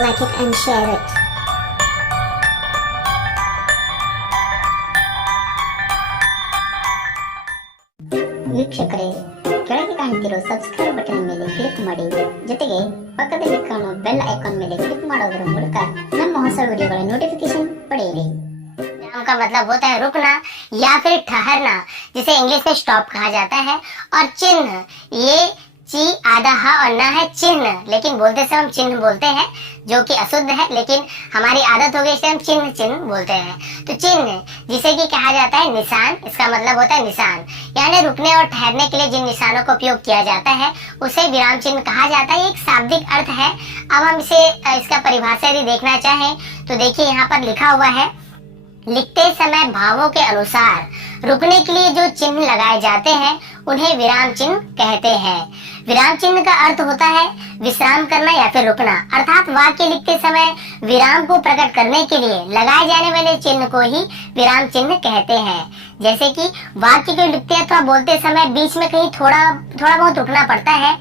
like it and share it. ವೀಕ್ಷಕರೇ, ಕೆಳಗೆ ಕಾಣ್ತಿರೋ subscribe button ಮೇಲೆ ಕ್ಲಿಕ್ ಮಾಡಿ, ಜೊತೆಗೆ ಪಕ್ಕದಲ್ಲಿ ಕಾಣುವ ಬೆಲ್ ಐಕಾನ್ ಮೇಲೆ ಕ್ಲಿಕ್ ಮಾಡೋದರ ಮೂಲಕ ನಮ್ಮ ಹೊಸ ವಿಡಿಯೋಗಳ ನೋಟಿफिकेशन पड़ेगी। विराम का मतलब होता है रुकना या फिर ठहरना, जिसे इंग्लिश में स्टॉप कहा जाता है। और चिन्ह, ये ची आधा हा और ना है चिन्ह, लेकिन बोलते समय हम चिन्ह बोलते हैं जो कि अशुद्ध है, लेकिन हमारी आदत हो गई इसलिए हम चिन्ह चिन्ह बोलते हैं। तो चिन्ह जिसे कि कहा जाता है निशान, इसका मतलब होता है निशान, यानी रुकने और ठहरने के लिए जिन निशानों का उपयोग किया जाता है उसे विराम चिन्ह कहा जाता है। एक शाब्दिक अर्थ है। अब हम इसे इसका परिभाषा यदि देखना चाहें तो देखिए यहाँ पर लिखा हुआ है, लिखते समय भावों के अनुसार रुकने के लिए जो चिन्ह लगाए जाते हैं उन्हें विराम चिन्ह कहते हैं। विराम चिन्ह का अर्थ होता है विश्राम करना या फिर रुकना, अर्थात वाक्य लिखते समय विराम को प्रकट करने के लिए लगाए जाने वाले चिन्ह को ही विराम चिन्ह कहते हैं। जैसे कि वाक्य को लिखते अथवा बोलते समय बीच में कहीं थोड़ा बहुत रुकना पड़ता है,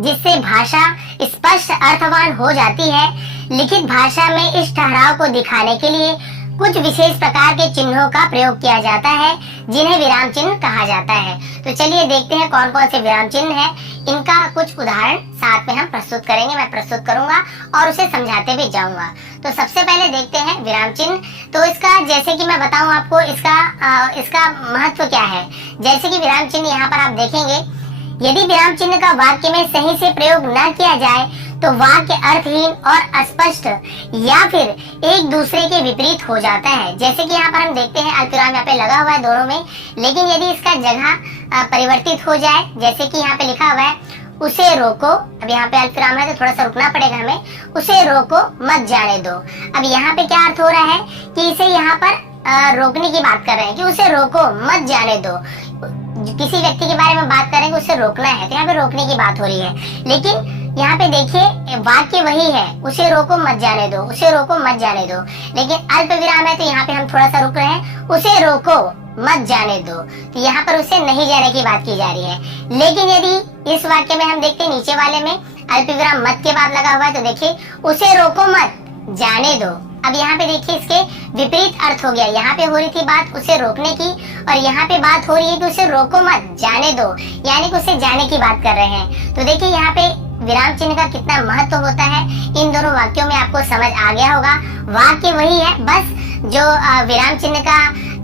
जिससे भाषा स्पष्ट अर्थवान हो जाती है। लिखित भाषा में इस ठहराव को दिखाने के लिए कुछ विशेष प्रकार के चिन्हों का प्रयोग किया जाता है, जिन्हें विराम चिन्ह कहा जाता है। तो चलिए देखते हैं कौन कौन से विराम चिन्ह हैं। इनका कुछ उदाहरण साथ में हम प्रस्तुत करेंगे, मैं प्रस्तुत करूंगा और उसे समझाते भी जाऊंगा। तो सबसे पहले देखते हैं विराम चिन्ह। तो इसका, जैसे कि मैं बताऊं आपको, इसका महत्व क्या है। जैसे कि विराम चिन्ह यहाँ पर आप देखेंगे, यदि विराम चिन्ह का वाक्य में सही से प्रयोग न किया जाए तो वाक्य अर्थहीन और अस्पष्ट या फिर एक दूसरे के विपरीत हो जाता है। जैसे कि यहाँ पर हम देखते हैं अल्पविराम यहाँ पे लगा हुआ है दोनों में, लेकिन यदि इसका जगह परिवर्तित हो जाए, जैसे कि यहाँ पे लिखा हुआ है उसे रोको, अब यहाँ पे अल्पविराम है तो थोड़ा सा रुकना पड़ेगा हमें, उसे रोको मत जाने दो। अब यहाँ पे क्या अर्थ हो रहा है कि इसे यहाँ पर रोकने की बात कर रहे हैं कि उसे रोको मत जाने दो। किसी व्यक्ति के बारे में बात करेंगे, उसे रोकना है तो यहाँ पे रोकने की बात हो रही है, लेकिन यहाँ पे देखिए वाक्य वही है, उसे रोको मत जाने दो, उसे रोको मत जाने दो, लेकिन अल्प विराम है तो यहाँ पे हम थोड़ा सा रुक रहे हैं, उसे रोको मत जाने दो, तो यहाँ पर उसे नहीं जाने की बात की जा रही है। लेकिन यदि इस वाक्य में हम देखते हैं नीचे वाले में अल्प विराम मत के बाद लगा हुआ है, तो देखिए उसे रोको मत जाने दो। अब यहाँ पे देखिए इसके विपरीत अर्थ हो गया, यहाँ पे हो रही थी बात उसे रोकने की और यहाँ पे बात हो रही है कि उसे रोको मत जाने दो, यानी कि उसे जाने की बात कर रहे हैं। तो देखिए यहाँ पे विराम चिन्ह का कितना महत्व होता है, इन दोनों वाक्यों में आपको समझ आ गया होगा। वाक्य वही है, बस जो विराम चिन्ह का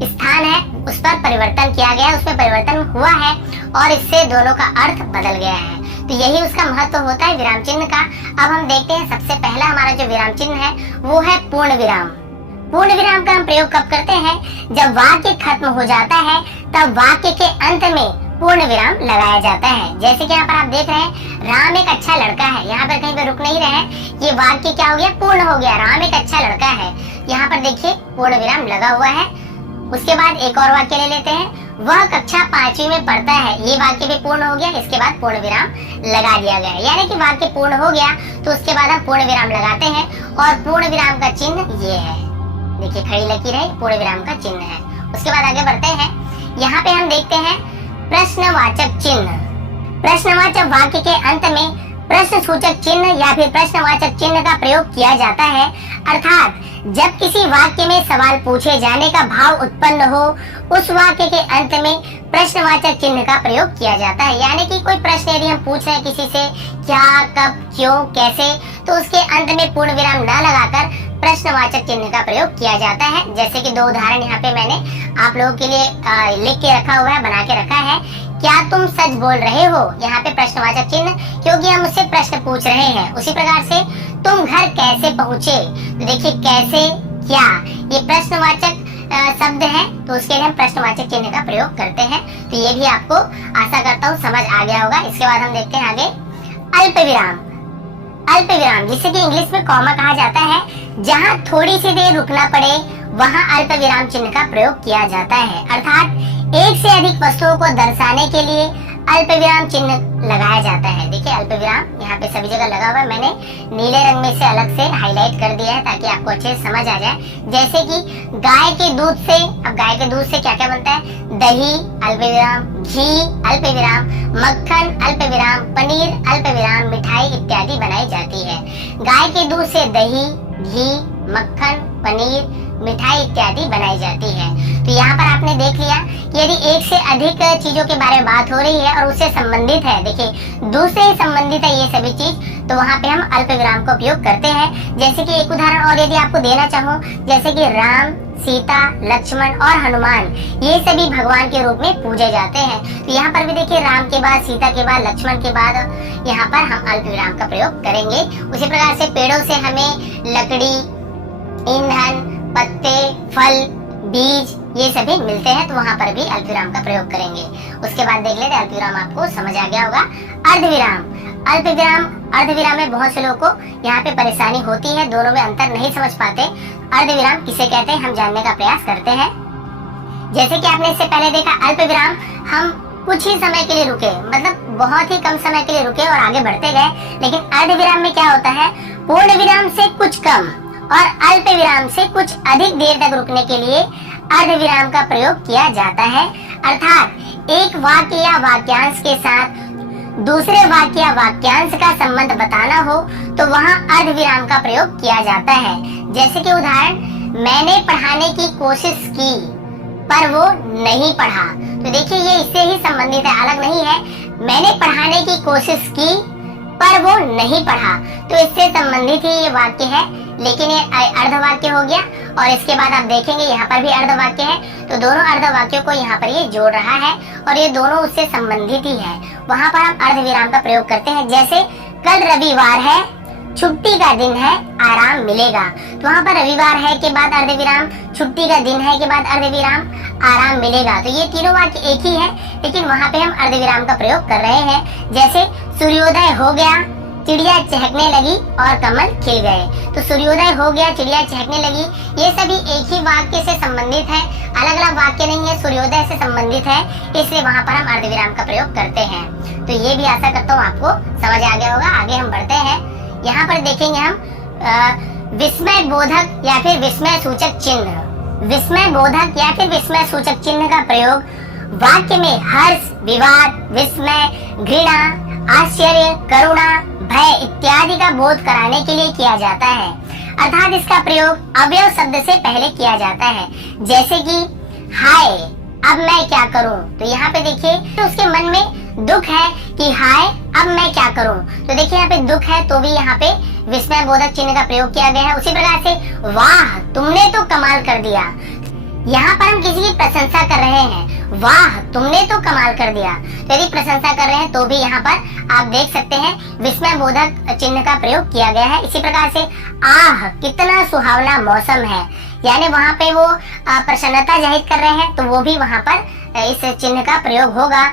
स्थान है उस पर परिवर्तन किया गया है, उसमें परिवर्तन हुआ है और इससे दोनों का अर्थ बदल गया है। तो यही उसका महत्व होता है विराम चिन्ह का। अब हम देखते हैं सबसे पहला हमारा जो विराम चिन्ह है वो है पूर्ण विराम। पूर्ण विराम का हम प्रयोग कब करते हैं, जब वाक्य खत्म हो जाता है तब वाक्य के अंत में पूर्ण विराम लगाया जाता है। जैसे कि यहाँ पर आप देख रहे हैं राम एक अच्छा लड़का है, यहाँ पर कहीं पे रुक नहीं रहे हैं, ये वाक्य क्या हो गया, पूर्ण हो गया, राम एक अच्छा लड़का है। यहाँ पर देखिए पूर्ण विराम लगा हुआ है। उसके बाद एक और वाक्य ले लेते हैं, वह कक्षा 5वीं में पढ़ता है, ये वाक्य भी पूर्ण हो गया, इसके बाद पूर्ण विराम लगा दिया गया, यानी कि वाक्य पूर्ण हो गया तो उसके बाद हम पूर्ण विराम लगाते हैं और पूर्ण विराम का चिन्ह ये है, देखिए खड़ी लकीर है, पूर्ण विराम का चिन्ह है। उसके बाद आगे बढ़ते हैं, यहाँ पे हम देखते हैं प्रश्नवाचक चिन्ह। प्रश्नवाचक वाक्य के अंत में प्रश्न सूचक चिन्ह या फिर प्रश्नवाचक चिन्ह का प्रयोग किया जाता है, अर्थात जब किसी वाक्य में सवाल पूछे जाने का भाव उत्पन्न हो उस वाक्य के अंत में प्रश्नवाचक चिन्ह का प्रयोग किया जाता है। यानी कि कोई प्रश्न यदि हम पूछ रहे हैं किसी से क्या, कब, क्यों, कैसे, तो उसके अंत में पूर्ण विराम न लगाकर प्रश्नवाचक चिन्ह का प्रयोग किया जाता है। जैसे कि दो उदाहरण यहाँ पे मैंने आप लोगों के लिए लिख के रखा हुआ है, बना के रखा है। क्या तुम सच बोल रहे हो, यहाँ पे प्रश्नवाचक चिन्ह, क्योंकि हम उससे प्रश्न पूछ रहे हैं। उसी प्रकार से तुम घर कैसे पहुँचे, तो देखिए कैसे, क्या, ये प्रश्नवाचक शब्द है तो उसके लिए हम प्रश्नवाचक चिन्ह का प्रयोग करते हैं। तो ये भी आपको आशा करता हूँ समझ आ गया होगा। इसके बाद हम देखते हैं आगे अल्प विराम। अल्प विराम जिसे कि इंग्लिश में कॉमा कहा जाता है, जहाँ थोड़ी सी देर रुकना पड़े वहाँ अल्प विराम चिन्ह का प्रयोग किया जाता है, अर्थात एक से अधिक वस्तुओं को दर्शाने के लिए अल्प विराम चिन्ह लगाया जाता है। देखिए अल्प विराम यहाँ पे सभी जगह लगा हुआ है, मैंने नीले रंग में से अलग से हाईलाइट कर दिया है ताकि आपको अच्छे से समझ आ जाए। जैसे कि गाय के दूध से, अब गाय के दूध से क्या क्या बनता है, दही अल्प विराम, घी अल्प विराम, मक्खन अल्प विराम, पनीर अल्प विराम, मिठाई इत्यादि बनाई जाती है। गाय के दूध से दही, घी, मक्खन, पनीर, मिठाई इत्यादि बनाई जाती है। तो यहाँ पर आपने देख लिया कि यदि एक से अधिक चीजों के बारे में बात हो रही है और उससे संबंधित है, देखिए दूध से ही संबंधित है ये सभी चीज, तो वहाँ पे हम अल्प विराम का उपयोग करते हैं। जैसे कि एक उदाहरण और यदि आपको देना चाहूँ, जैसे कि राम, सीता, लक्ष्मण और हनुमान, ये सभी भगवान के रूप में पूजे जाते हैं। तो यहाँ पर भी देखिए राम के बाद, सीता के बाद, लक्ष्मण के बाद यहाँ पर हम अल्प विराम का प्रयोग करेंगे। उसी प्रकार से पेड़ों से हमें लकड़ी, ईंधन, पत्ते, फल, बीज ये सभी मिलते हैं, तो वहां पर भी अल्पविराम का प्रयोग करेंगे। उसके बाद देख लेते हैं, अल्पविराम आपको समझ आ गया होगा। अर्धविराम, अल्पविराम, अर्धविराम में बहुत से लोगों को यहाँ पे परेशानी होती है, दोनों में अंतर नहीं समझ पाते। अर्धविराम किसे कहते हैं हम जानने का प्रयास करते हैं। जैसे कि आपने इससे पहले देखा, अल्पविराम हम कुछ ही समय के लिए रुके, मतलब बहुत ही कम समय के लिए रुके और आगे बढ़ते गए। लेकिन अर्धविराम में क्या होता है, पूर्ण विराम से कुछ कम और अल्प विराम से कुछ अधिक देर तक रुकने के लिए अर्धविराम का प्रयोग किया जाता है। अर्थात एक वाक्य या वाक्यांश के साथ दूसरे वाक्य या वाक्यांश का संबंध बताना हो तो वहाँ अर्धविराम का प्रयोग किया जाता है। जैसे कि उदाहरण, मैंने पढ़ाने की कोशिश की पर वो नहीं पढ़ा। तो देखिए ये इससे ही संबंधित है, अलग नहीं है। मैंने पढ़ाने की कोशिश की पर वो नहीं पढ़ा, तो इससे संबंधित ही ये वाक्य है, लेकिन ये अर्धवाक्य हो गया। और इसके बाद आप देखेंगे यहाँ पर भी अर्धवाक्य है, तो दोनों अर्धवाक्यों को यहाँ पर ये जोड़ रहा है और ये दोनों उससे संबंधित ही है। वहाँ पर हम अर्धविराम का प्रयोग करते हैं। जैसे कल रविवार है, छुट्टी का दिन है, आराम मिलेगा। तो वहाँ पर रविवार है के बाद अर्धविराम, छुट्टी का दिन है के बाद अर्धविराम, आराम मिलेगा। तो ये तीनों वाक्य एक ही है, लेकिन वहाँ पे हम अर्धविराम का प्रयोग कर रहे हैं। जैसे सूर्योदय हो गया, चिड़िया चहकने लगी और कमल खिल गए। तो सूर्योदय हो गया, चिड़िया चहकने लगी, ये सभी एक ही वाक्य से संबंधित है, अलग अलग वाक्य नहीं है, सूर्योदय से संबंधित है, इसलिए वहाँ पर हम अर्धविराम का प्रयोग करते हैं। तो ये भी आशा करता हूँ आपको समझ आ गया होगा। आगे हम बढ़ते हैं, यहाँ पर देखेंगे हम विस्मय बोधक या फिर विस्मय सूचक चिन्ह। विस्मय बोधक या फिर विस्मय सूचक चिन्ह का प्रयोग वाक्य में हर्ष, विवाद, विस्मय, घृणा, आश्चर्य, करुणा, भय इत्यादि का बोध कराने के लिए किया जाता है। अर्थात इसका प्रयोग अवयव शब्द से पहले किया जाता है। जैसे कि हाय, अब मैं क्या करूं। तो यहाँ पे देखिए तो उसके मन में दुख है कि हाय अब मैं क्या करूं। तो देखिए यहाँ पे दुख है, तो भी यहाँ पे विस्मय बोधक चिन्ह का प्रयोग किया गया है। उसी प्रकार से वाह तुमने तो कमाल कर दिया, यहाँ पर हम किसी की प्रशंसा कर रहे हैं, वाह तुमने तो कमाल कर दिया। तो यदि प्रशंसा कर रहे हैं तो भी यहाँ पर आप देख सकते हैं विस्मय बोधक चिन्ह का प्रयोग किया गया है। इसी प्रकार से आह कितना सुहावना मौसम है, यानी वहाँ पे वो प्रसन्नता जाहिर कर रहे हैं, तो वो भी वहाँ पर इस चिन्ह का प्रयोग होगा।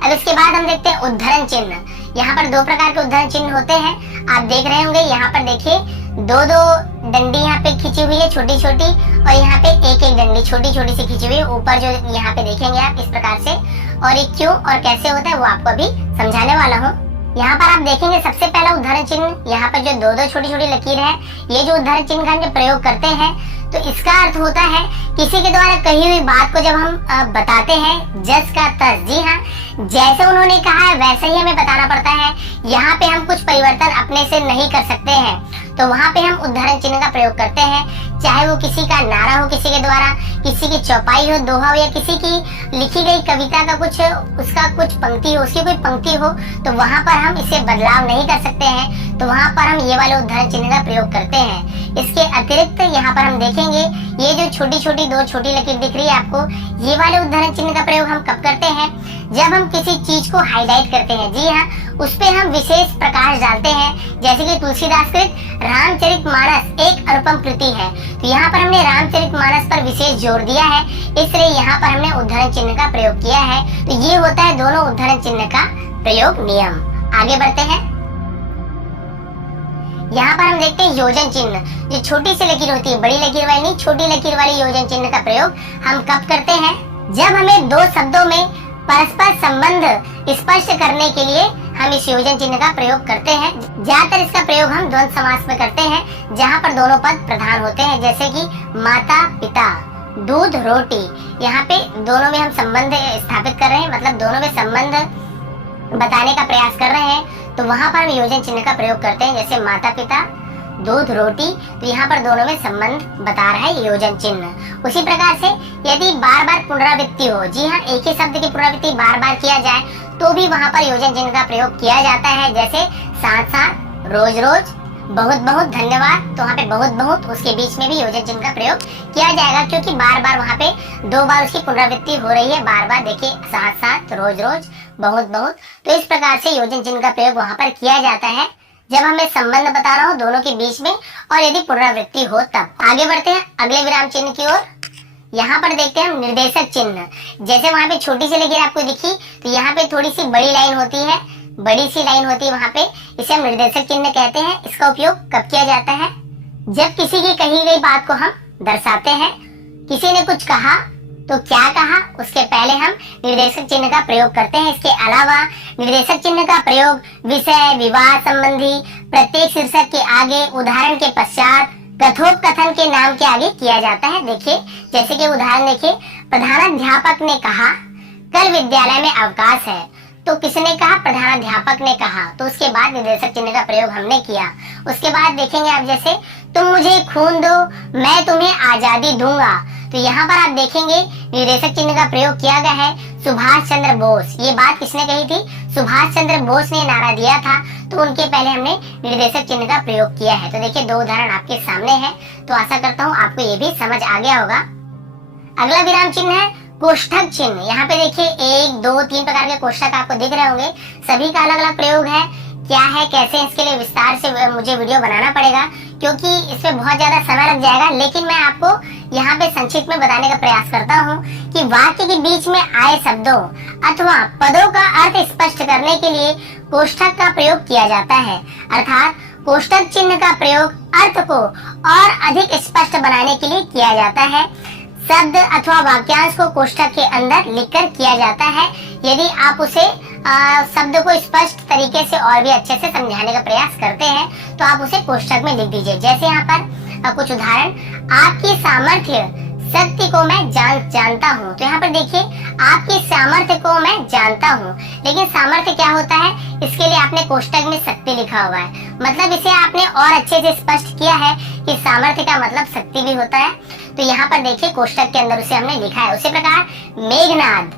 अब इसके बाद हम देखते हैं उद्धरण चिन्ह। यहाँ पर दो प्रकार के उद्धरण चिन्ह होते हैं, आप देख रहे होंगे। यहाँ पर देखिए दो डंडी यहाँ पे खींची हुई है छोटी छोटी, और यहाँ पे एक एक डंडी छोटी छोटी सी खींची हुई है ऊपर, जो यहाँ पे देखेंगे आप इस प्रकार से। और ये क्यों और कैसे होता है वो आपको अभी समझाने वाला हूँ। यहाँ पर आप देखेंगे सबसे पहला उद्धरण चिन्ह, यहाँ पर जो दो छोटी छोटी लकीर है, ये जो उद्धरण चिन्ह का हम जब प्रयोग करते हैं तो इसका अर्थ होता है किसी के द्वारा कही हुई बात को जब हम बताते हैं, जस का तस। जी हाँ, जैसे उन्होंने कहा है वैसे ही हमें बताना पड़ता है। यहाँ पे हम कुछ परिवर्तन अपने से नहीं कर सकते हैं, तो वहाँ पे हम उद्धरण चिन्ह का प्रयोग करते हैं। चाहे वो किसी का नारा हो किसी के द्वारा, किसी की चौपाई हो, दोहा हो, या किसी की लिखी गई कविता का कुछ उसका कुछ पंक्ति हो, उसकी कोई पंक्ति हो, तो वहाँ पर हम इसे बदलाव नहीं कर सकते हैं, तो वहाँ पर हम ये वाले उद्धरण चिन्ह का प्रयोग करते हैं। इसके अतिरिक्त यहाँ पर हम देखेंगे ये जो छोटी छोटी दो छोटी लकीर दिख रही है आपको, ये वाले उद्धरण चिन्ह का प्रयोग हम कब करते हैं, जब हम किसी चीज को हाईलाइट करते हैं। जी हाँ, उस पे हम विशेष प्रकाश डालते हैं। जैसे कि तुलसीदास कृत रामचरितमानस एक अनुपम कृति है, तो यहाँ पर हमने रामचरितमानस पर विशेष जोर दिया है, इसलिए यहाँ पर हमने उद्धरण चिन्ह का प्रयोग किया है। तो ये होता है दोनों उद्धरण चिन्ह का प्रयोग नियम। आगे बढ़ते हैं, यहाँ पर हम देखते हैं योजन चिन्ह। जो छोटी सी लकीर होती है, बड़ी लकीर वाली नहीं, छोटी लकीर वाली योजन चिन्ह का प्रयोग हम कब करते हैं, जब हमें दो शब्दों में परस्पर संबंध स्पष्ट करने के लिए हम इस योजन चिन्ह का प्रयोग करते हैं। ज्यादातर इसका प्रयोग हम द्वंद्व समास में करते हैं, जहाँ पर दोनों पद प्रधान होते हैं। जैसे कि माता पिता, दूध रोटी, यहाँ पे दोनों में हम संबंध स्थापित कर रहे हैं, मतलब दोनों में संबंध बताने का प्रयास कर रहे हैं, तो वहाँ पर हम योजन चिन्ह का प्रयोग करते हैं। जैसे माता पिता, दूध, रोटी, तो यहाँ पर दोनों में संबंध बता रहा है योजन चिन्ह। उसी प्रकार से यदि बार बार पुनरावृत्ति हो, जी हाँ, एक ही शब्द की पुनरावृत्ति बार बार किया जाए तो भी वहाँ पर योजन चिन्ह का प्रयोग किया जाता है। जैसे साथ साथ, रोज रोज, बहुत बहुत धन्यवाद, तो वहाँ पे बहुत बहुत, उसके बीच में भी योजन चिन्ह का प्रयोग किया जाएगा, क्योंकि बार बार वहाँ पे 2 बार उसकी पुनरावृत्ति हो रही है। बार बार देखिए, साथ साथ, रोज रोज, बहुत बहुत, तो इस प्रकार से योजन चिन्ह का प्रयोग वहाँ पर किया जाता है जब हमें संबंध बता रहा हूँ दोनों के बीच में, और यदि पुनरावृत्ति हो तब। आगे बढ़ते हैं अगले विराम चिन्ह की ओर। यहाँ पर देखते हैं हम निर्देशक चिन्ह। जैसे वहाँ पे छोटी सी लकीर आपको दिखी, तो यहाँ पे थोड़ी सी बड़ी लाइन होती है, बड़ी सी लाइन होती है वहाँ पे, इसे हम निर्देशक चिन्ह कहते हैं। इसका उपयोग कब किया जाता है? जब किसी की कही गई बात को हम दर्शाते हैं। किसी ने कुछ कहा तो क्या कहा, उसके पहले हम निर्देशक चिन्ह का प्रयोग करते हैं। इसके अलावा निर्देशक चिन्ह का प्रयोग विषय, विवाद संबंधी प्रत्येक शीर्षक के आगे, उदाहरण के पश्चात, कथोपकथन के नाम के आगे किया जाता है। देखिए, जैसे कि उदाहरण देखिए, प्रधानाध्यापक ने कहा कल विद्यालय में अवकाश है। तो किसने कहा? प्रधानाध्यापक ने कहा, तो उसके बाद निर्देशक चिन्ह का प्रयोग हमने किया। उसके बाद देखेंगे आप, जैसे तुम मुझे खून दो, मैं तुम्हें आजादी दूंगा। तो यहाँ पर आप देखेंगे निर्देशक चिन्ह का प्रयोग किया गया है। सुभाष चंद्र बोस, ये बात किसने कही थी? सुभाष चंद्र बोस ने नारा दिया था, तो उनके पहले हमने निर्देशक चिन्ह का प्रयोग किया है। तो देखिए, 2 उदाहरण आपके सामने हैं, तो आशा करता हूँ आपको ये भी समझ आ गया होगा। अगला विराम चिन्ह है कोष्ठक चिन्ह। यहाँ पे देखिए 1, 2, 3 प्रकार के कोष्ठक आपको दिख रहे होंगे। सभी का अलग अलग प्रयोग है, क्या है, कैसे, इसके लिए विस्तार से मुझे वीडियो बनाना पड़ेगा, क्योंकि इसमें बहुत ज्यादा समय लग जाएगा। लेकिन मैं आपको यहाँ पे संक्षिप्त में बताने का प्रयास करता हूँ कि वाक्य के बीच में आए शब्दों अथवा पदों का अर्थ स्पष्ट करने के लिए कोष्ठक का प्रयोग किया जाता है। अर्थात कोष्ठक चिन्ह का प्रयोग अर्थ को और अधिक स्पष्ट बनाने के लिए किया जाता है। शब्द अथवा वाक्यांश को कोष्ठक के अंदर लिखकर किया जाता है। यदि आप उसे शब्द को स्पष्ट तरीके से और भी अच्छे से समझाने का प्रयास करते हैं तो आप उसे कोष्ठक में लिख दीजिए। जैसे यहाँ पर कुछ उदाहरण, आपकी सामर्थ्य शक्ति को मैं जानता हूँ। तो यहाँ पर देखिए, आपकी सामर्थ्य को मैं जानता हूँ, लेकिन सामर्थ्य क्या होता है, इसके लिए आपने कोष्ठक में शक्ति लिखा हुआ है। मतलब इसे आपने और अच्छे से स्पष्ट किया है कि सामर्थ्य का मतलब शक्ति भी होता है। तो यहाँ पर देखिए, कोष्ठक के अंदर उसे हमने लिखा है। उसी प्रकार मेघनाद,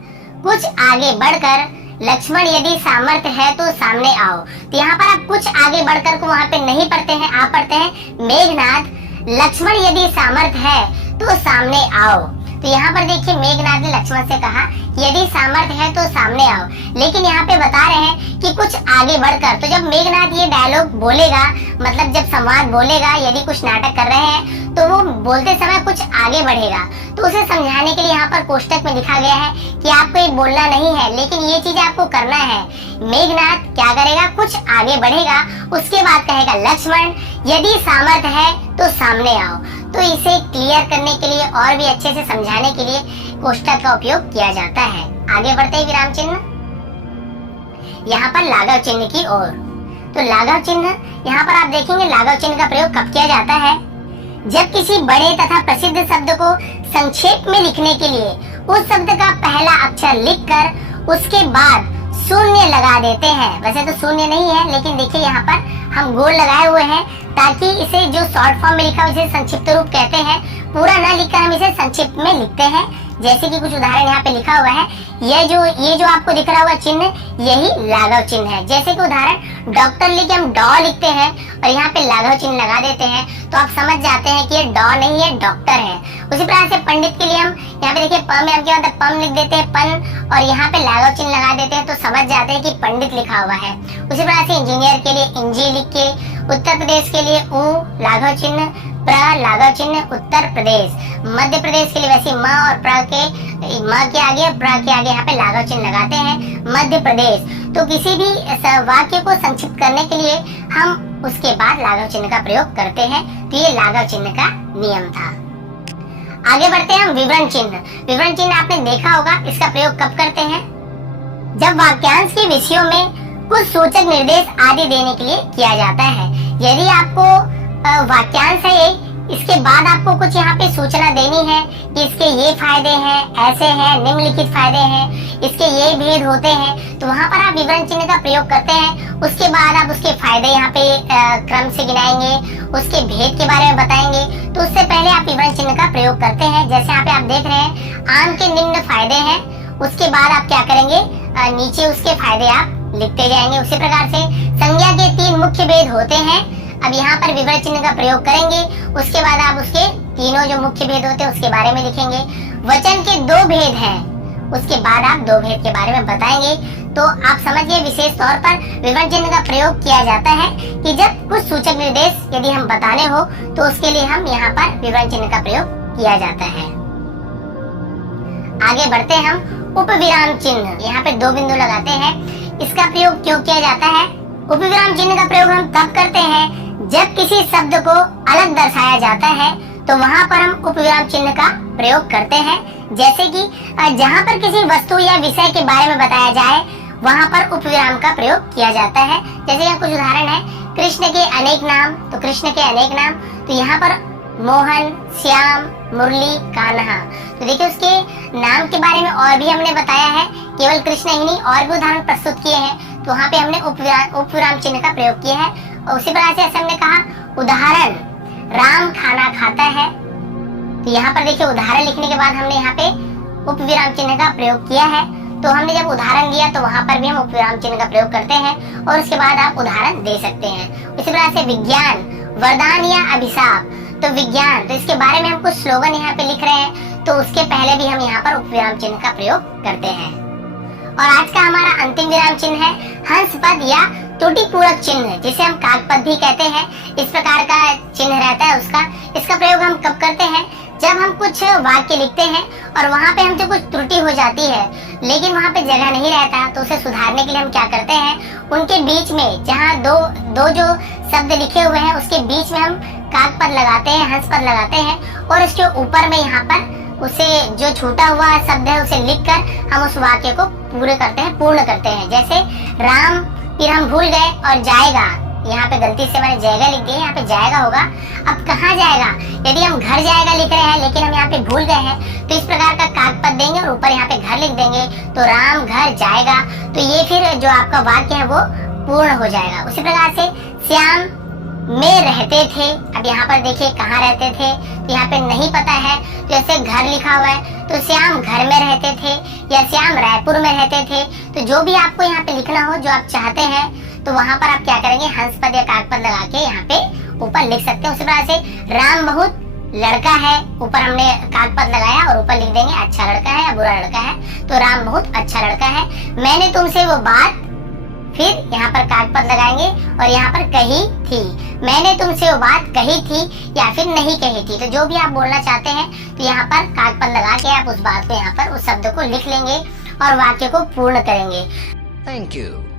कुछ आगे बढ़कर, लक्ष्मण यदि सामर्थ्य है तो सामने आओ। तो यहाँ पर आप कुछ आगे बढ़कर को वहाँ पे नहीं पढ़ते हैं, आप पढ़ते हैं मेघनाद, लक्ष्मण यदि सामर्थ्य है तो सामने आओ। तो यहाँ पर देखिए, मेघनाद ने लक्ष्मण से कहा यदि सामर्थ्य है तो सामने आओ, लेकिन यहाँ पे बता रहे हैं कि कुछ आगे बढ़कर। तो जब मेघनाद ये डायलॉग बोलेगा, मतलब जब संवाद बोलेगा, यदि कुछ नाटक कर रहे हैं तो वो बोलते समय कुछ आगे बढ़ेगा। तो उसे समझाने के लिए यहाँ पर कोष्ठक में लिखा गया है कि आपको ये बोलना नहीं है, लेकिन ये चीज आपको करना है। मेघनाद क्या करेगा? कुछ आगे बढ़ेगा, उसके बाद कहेगा लक्ष्मण यदि सामर्थ्य है तो सामने आओ। तो इसे क्लियर करने के लिए और भी अच्छे से समझाने के लिए कोष्ठक का उपयोग किया जाता है। आगे बढ़ते हैं विराम चिन्ह, यहाँ पर लाघव चिन्ह की ओर। तो लाघव चिन्ह, यहाँ पर आप देखेंगे लाघव चिन्ह का प्रयोग कब किया जाता है? जब किसी बड़े तथा प्रसिद्ध शब्द को संक्षेप में लिखने के लिए उस शब्द का पहला अक्षर लिखकर उसके बाद शून्य लगा देते हैं। वैसे तो शून्य नहीं है, लेकिन देखिए यहाँ पर हम गोल लगाए हुए हैं ताकि इसे जो शॉर्ट फॉर्म में लिखा उसे संक्षिप्त रूप कहते हैं। पूरा ना लिखकर हम इसे संक्षिप्त में लिखते हैं। जैसे कि कुछ उदाहरण यहाँ पे लिखा हुआ है, ये जो आपको दिख रहा हुआ चिन्ह, यही लाघव चिन्ह है। जैसे कि उदाहरण, डॉक्टर लिखे हम डॉ लिखते हैं और यहाँ पे लाघव चिन्ह लगा देते हैं, तो आप समझ जाते हैं कि ये डॉ नहीं है, डॉक्टर है। उसी प्रकार से पंडित के लिए हम यहाँ पे देखिए पम है, क्या होता है, पम लिख देते हैं, पन, और यहाँ पे लाघव चिन्ह लगा देते हैं, तो समझ जाते हैं कि पंडित लिखा हुआ है। उसी प्रकार से इंजीनियर के लिए इंजी लिख के, उत्तर प्रदेश के लिए उ लाघव चिन्ह, प्र लाघव चिन्ह उत्तर प्रदेश, मध्य प्रदेश के लिए वैसे म और प्र के, म के आगे प्र के आगे यहाँ पे लाघव चिन्ह लगाते हैं, मध्य प्रदेश। तो किसी भी वाक्य को संक्षिप्त करने के लिए हम उसके बाद लाघव चिन्ह का प्रयोग करते हैं। तो ये लाघव चिन्ह का नियम था। आगे बढ़ते हैं हम विवरण चिन्ह। विवरण चिन्ह आपने देखा होगा, इसका प्रयोग कब करते हैं? जब वाक्यांश के विषयों में कुछ सूचक निर्देश आदि देने के लिए किया जाता है। यदि आपको वाक्यांश है, इसके बाद आपको कुछ यहाँ पे सूचना देनी है कि इसके ये फायदे हैं, ऐसे हैं, निम्नलिखित फायदे हैं, इसके ये भेद होते हैं, तो वहां पर आप विवरण चिन्ह का प्रयोग करते हैं। उसके बाद आप उसके फायदे यहाँ पे क्रम से गिनाएंगे, उसके भेद के बारे में बताएंगे। तो उससे पहले आप विवरण चिन्ह का प्रयोग करते हैं। जैसे यहाँ पे आप देख रहे हैं आम के निम्न फायदे हैं, उसके बाद आप क्या करेंगे, नीचे उसके फायदे आप लिखते जाएंगे। उसी प्रकार से संज्ञा के 3 मुख्य भेद होते हैं। अब यहाँ पर विवरण चिन्ह का प्रयोग करेंगे, उसके बाद आप उसके तीनों जो मुख्य भेद होते हैं उसके बारे में लिखेंगे। वचन के 2 भेद हैं, उसके बाद आप 2 भेद के बारे में बताएंगे। तो आप समझिए विशेष तौर पर विवरण चिन्ह का प्रयोग किया जाता है कि जब कुछ सूचक निर्देश यदि हम बताने हो तो उसके लिए हम यहाँ पर विवरण चिन्ह का प्रयोग किया जाता है। आगे बढ़ते हम उपविराम चिन्ह, यहाँ पे 2 बिंदु लगाते हैं। इसका प्रयोग क्यों किया जाता है? उपविराम चिन्ह का प्रयोग हम तब करते हैं जब किसी शब्द को अलग दर्शाया जाता है तो वहां पर हम उपविराम चिन्ह का प्रयोग करते हैं। जैसे कि जहां पर किसी वस्तु या विषय के बारे में बताया जाए वहां पर उपविराम का प्रयोग किया जाता है। जैसे यहाँ कुछ उदाहरण है, कृष्ण के अनेक नाम, तो कृष्ण के अनेक नाम, तो यहाँ पर मोहन, श्याम, मुरली, कान्हा। तो देखिए उसके नाम के बारे में और भी हमने बताया है, केवल कृष्ण ही नहीं और भी उदाहरण प्रस्तुत किए हैं। तो वहाँ पे हमने उपविराम चिन्ह का प्रयोग किया है। और उसी प्रकार से ऐसे हमने कहा उदाहरण, राम खाना खाता है, तो यहाँ पर देखिए उदाहरण लिखने के बाद हमने यहाँ पे उपविराम चिन्ह का प्रयोग किया है। तो हमने जब उदाहरण दिया तो वहां पर भी हम उपविराम चिन्ह का प्रयोग करते हैं और उसके बाद आप उदाहरण दे सकते हैं। इसी प्रकार से विज्ञान, वरदान या अभिशाप, तो विज्ञान, तो इसके बारे में हम कुछ स्लोगन यहाँ पे लिख रहे हैं तो उसके पहले भी हम यहाँ पर उपविराम चिन्ह का प्रयोग करते हैं। और आज का हमारा अंतिम विराम चिन्ह है हंस पद या त्रुटि पूरक चिन्ह, जिसे हम काकपद भी कहते हैं। इस प्रकार का चिन्ह रहता है उसका। इसका प्रयोग हम कब करते हैं? जब हम कुछ वाक्य लिखते हैं और वहाँ पे हमसे कुछ त्रुटि हो जाती है लेकिन वहाँ पे जगह नहीं रहता, तो उसे सुधारने के लिए हम क्या करते हैं, उनके बीच में जहाँ दो जो शब्द लिखे हुए हैं उसके बीच में हम काकपद लगाते हैं, हंस पद लगाते हैं और इसके ऊपर में यहाँ पर उसे जो छूटा हुआ शब्द है उसे लिखकर हम उस वाक्य को पूर्ण करते हैं। जैसे राम, फिर हम भूल गए और जाएगा, यहाँ पे गलती से मैंने जाएगा लिख दिया, यहाँ पे जाएगा होगा। अब कहाँ जाएगा? यदि हम घर जाएगा लिख रहे हैं लेकिन हम यहाँ पे भूल गए हैं तो इस प्रकार का काकपद देंगे और ऊपर यहाँ पे घर लिख देंगे, तो राम घर जाएगा। तो ये फिर जो आपका वाक्य है वो पूर्ण हो जाएगा। उसी प्रकार से श्याम में रहते थे, अब यहाँ पर देखिए कहाँ रहते थे, तो यहाँ पे नहीं पता है, तो जैसे घर लिखा हुआ है तो श्याम घर में रहते थे या श्याम रायपुर में रहते थे। तो जो भी आपको यहाँ पे लिखना हो, जो आप चाहते हैं, तो वहां पर आप क्या करेंगे, हंस पद या काकपद लगा के यहाँ पे ऊपर लिख सकते हैं। उसी प्रकार से राम बहुत लड़का है, ऊपर हमने काकपद लगाया और ऊपर लिख देंगे अच्छा लड़का है या बुरा लड़का है, तो राम बहुत अच्छा लड़का है। मैंने तुमसे वो बात, फिर यहाँ पर काकपद लगाएंगे और यहाँ पर कही थी, मैंने तुमसे वो बात कही थी या फिर नहीं कही थी। तो जो भी आप बोलना चाहते हैं तो यहाँ पर काकपद लगा के आप उस बात को यहाँ पर उस शब्द को लिख लेंगे और वाक्य को पूर्ण करेंगे। Thank you.